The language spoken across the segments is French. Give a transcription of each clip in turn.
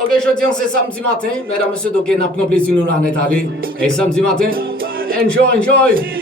Ok, je tiens, c'est samedi matin. Mesdames, messieurs, donc, on a pris plaisir nous là, on est allé. Et samedi matin, enjoy, enjoy.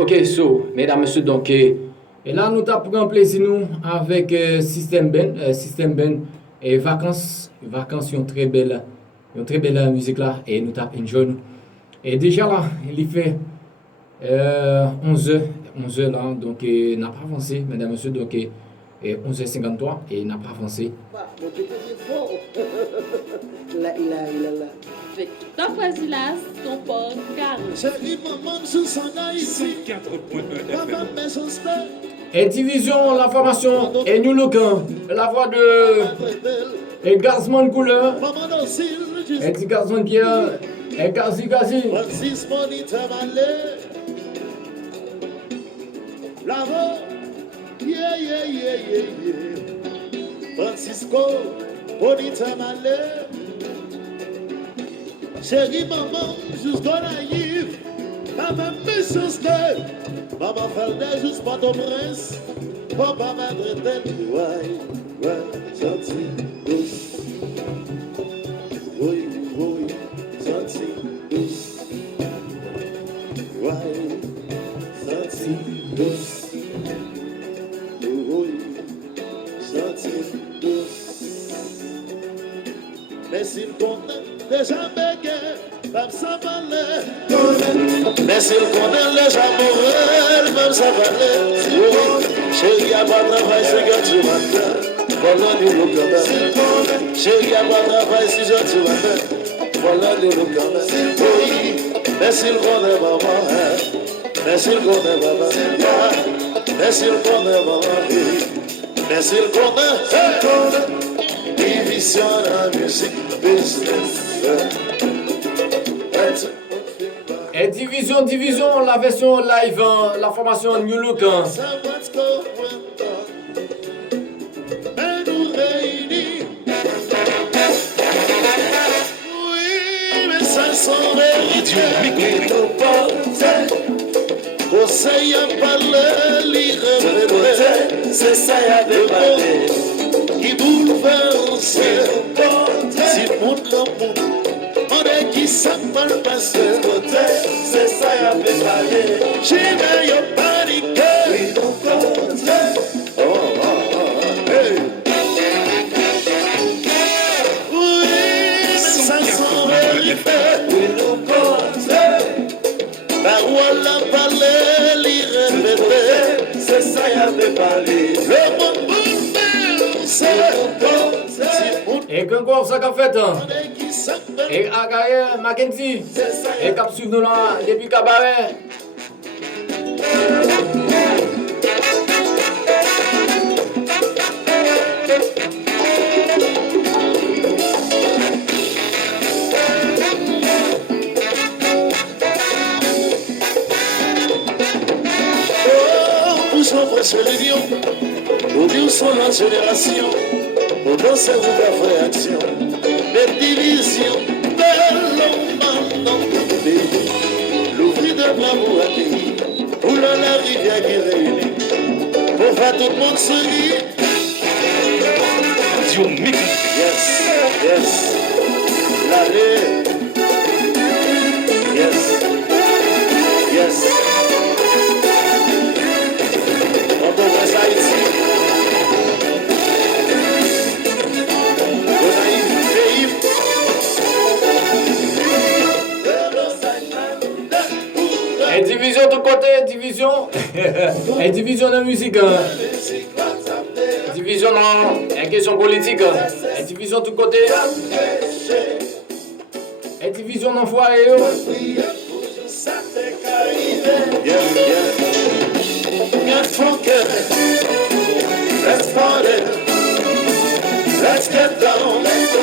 Ok, so, mesdames, messieurs, donc, et là, nous avons pris un plaisir, nous, avec System Ben, et vacances, une très belle musique là, et nous avons enjoy, nous. Et déjà là, il fait 11 heures là, donc, n'a pas avancé, mesdames, messieurs, donc, 11h53, et n'a pas avancé. T'as choisi là, ton port carré. Et division, la formation, et New Look, hein, la voix de et Gazman Couleur, et dit Gazman Pierre, et Gazi. Francisco, bonita malheur. Chérie maman, juste naïve, maman méchante, maman fait juste pas ton prince, papa m'a traité, ouais, gentil, douce, oui, gentil, douce, ouais, gentil, douce, oui, gentil, douce, mais s'il connaît déjà bégué, même ça valait. Mais s'il connaît les gens morels, même ça valait. Chérie, a pas de travail, c'est que tu m'attends. Voilà le look quand même. Chérie, a pas de travail, si je tu m'attends. Voilà le look quand même. Oui, mais s'il connaît maman, mais s'il connaît maman, mais s'il connaît maman, mais s'il connaît, division la musique, business. Et division, la version live, hein, la formation New Look. Hein. Conseil à parler, lire, c'est ça y a débalé, qui bouleverse, si monde l'amour, on est qui s'appelle passer, c'est ça y a débalé, j'ai meilleur paniqué, oui, oui, ça s'en vérifie, oui, voilà parler, l'y répéter, c'est ça y a débalé, le monde bouleverse, et encore ça qu'a fait, hein. Et Agaye, Mackenzie, et cap suivre nous là, depuis Cabaret. seule union, pour dire son la génération, pour danser vous faire action, les divisions, belle homme dans le pays, l'ouvrir de l'amour à pays, pour la rivière qui réunit, pour faire tout le monde sourire. Yes, yes, l'allée, yes, yes. On peut voir ça ici. On a eu pays. Et division de côté, division. Et division de musique. Division dans la question politique. Et division de côté. Et division dans foyer. Yeah, yeah. Get funky. Let's party. Let's get down. Let's go.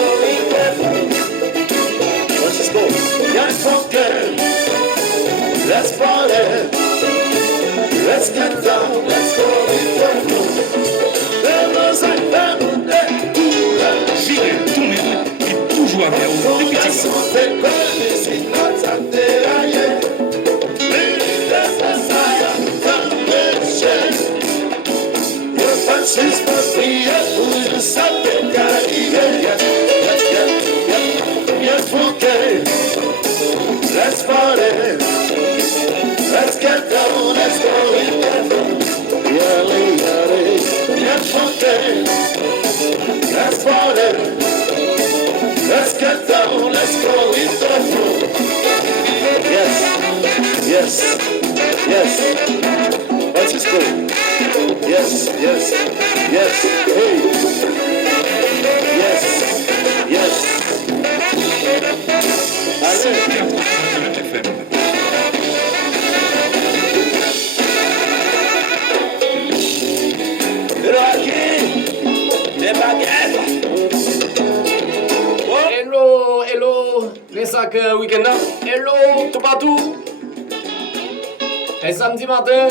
Let's just go. Get funky. Let's party. Let's get down. Let's go. Toujours avec vous, des petits gars. Let's party. Let's get down. Let's go. Let's funky. Let's party. Let's get down. Let's go with the flow. Yes, yes, yes. Let's just go. Yes, yes, yes. Hey. Yes, yes. Allez. Hello, hello, les sacs week-end là. Hello, tout partout. Et samedi matin,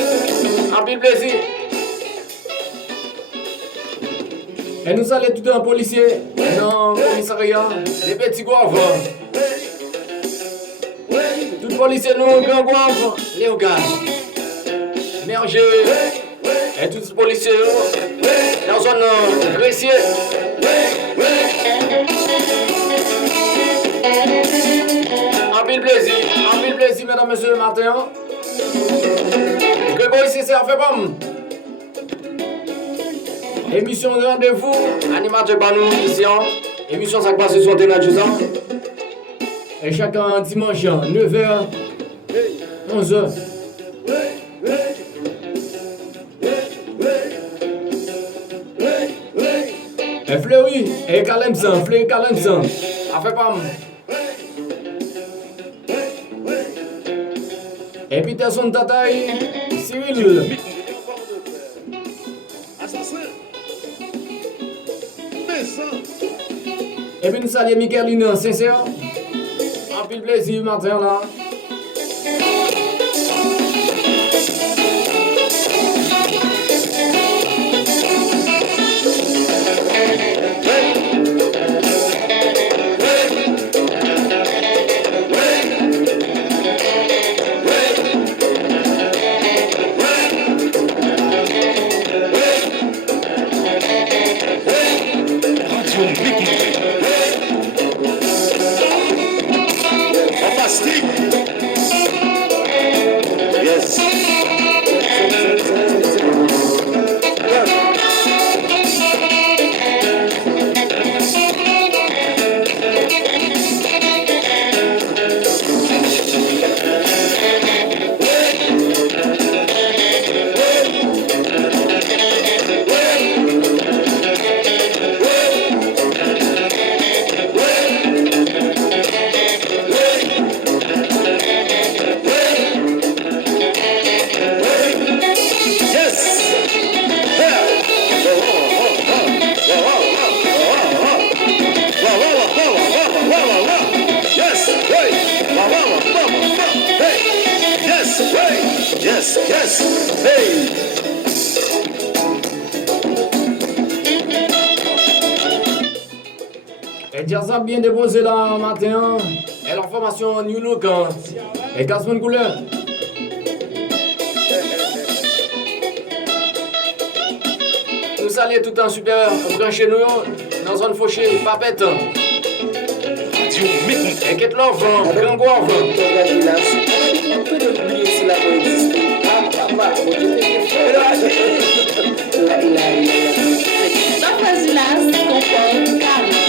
un peu plaisir. Et nous allons tout un policier dans le commissariat, les petits goaves. Tout policier, nous, grand goave, les gars. Mergé. Et tous les policiers dans un grecier. Un pile plaisir, mesdames, messieurs, matin. Que ici, c'est à faire bam. Émission de rendez-vous, animateur par nous ici. Émission ça passe sur Antenne Adjusant. Et chaque dimanche, 9h, 11h. Et Fleury, et Calemson, Fleury Calemson. A fait pas. Et Peterson Tataï, Cyril. Et puis nous saluons Michaeline, sincère. Un peu de plaisir matin là. Yes, yes, hey. Jazza bien déposé là matin. Et leur formation New Look. Et Casman Couleur. Nous saluons tout en super. Branchez nous dans zone fauchée. Papette. Radio Mécontent. Et Ket Love. Grand Guave. Top Voisinage comporte 40.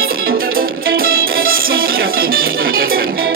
104.1 FM.